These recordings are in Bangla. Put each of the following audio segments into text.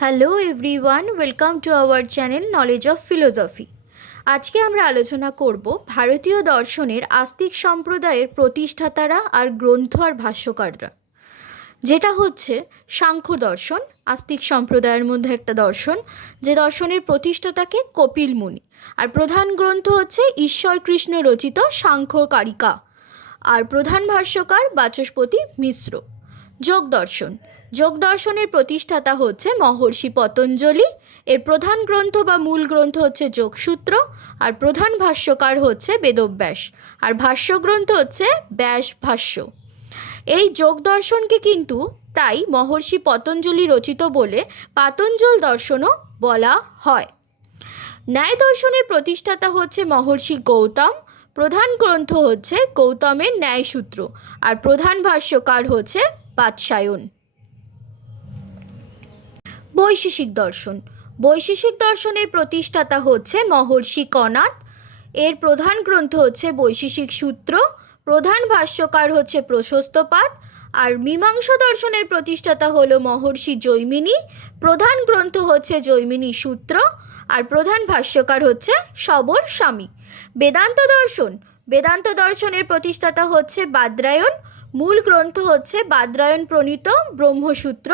Hello everyone, welcome to our channel knowledge of philosophy. আজকে আমরা আলোচনা করব ভারতীয় দর্শনের আস্তিক সম্প্রদায়ের প্রতিষ্ঠাতারা আর গ্রন্থ আর ভাষ্যকাররা, যেটা হচ্ছে সাংখ্য দর্শন। আস্তিক সম্প্রদায়ের মধ্যে একটা দর্শন, যে দর্শনের প্রতিষ্ঠাতাকে কপিল মুনি, আর প্রধান গ্রন্থ হচ্ছে ঈশ্বর কৃষ্ণ রচিত সাংখ্য কারিকা, আর প্রধান ভাষ্যকার বাচস্পতি মিশ্র। যোগ দর্শন, যোগ দর্শনের প্রতিষ্ঠাতা হচ্ছে মহর্ষি পতঞ্জলি। এর প্রধান গ্রন্থ বা মূল গ্রন্থ হচ্ছে যোগসূত্র, আর প্রধান ভাষ্যকার হচ্ছে বেদব্যাস, আর ভাষ্য গ্রন্থ হচ্ছে ব্যাস ভাষ্য। এই যোগ দর্শনকে কিন্তু তাই মহর্ষি পতঞ্জলি রচিত বলে পাতঞ্জল দর্শনও বলা হয়। ন্যায় দর্শনের প্রতিষ্ঠাতা হচ্ছে মহর্ষি গৌতম। প্রধান গ্রন্থ হচ্ছে গৌতমের ন্যায়সূত্র, আর প্রধান ভাষ্যকার হচ্ছে বাৎসায়ন। বৈশেষিক দর্শন, বৈশেষিক দর্শনের প্রতিষ্ঠাতা হচ্ছে মহর্ষি কনাদ। এর প্রধান গ্রন্থ হচ্ছে বৈশেষিক সূত্র, প্রধান ভাষ্যকার হচ্ছে প্রশস্তপাদ। আর মীমাংসা দর্শনের প্রতিষ্ঠাতা হলো মহর্ষি জৈমিনী। প্রধান গ্রন্থ হচ্ছে জৈমিনী সূত্র, আর প্রধান ভাষ্যকার হচ্ছে সবর স্বামী। বেদান্ত দর্শন, বেদান্ত দর্শনের প্রতিষ্ঠাতা হচ্ছে বাদরায়ণ। মূল গ্রন্থ হচ্ছে বাদরায়ণ প্রণীত ব্রহ্মসূত্র,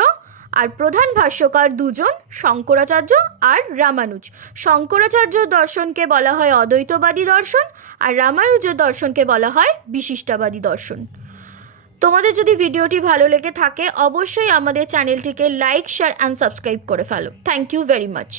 আর প্রধান ভাষ্যকার দুজন, শঙ্করাচার্য আর রামানুজ। শঙ্করাচার্য দর্শনকে বলা হয় অদ্বৈতবাদী দর্শন, আর রামানুজের দর্শনকে বলা হয় বিশিষ্টাবাদী দর্শন। তোমাদের যদি ভিডিওটি ভালো লেগে থাকে অবশ্যই আমাদের চ্যানেলটিকে লাইক, শেয়ার অ্যান্ড সাবস্ক্রাইব করে ফেলো। Thank you very much.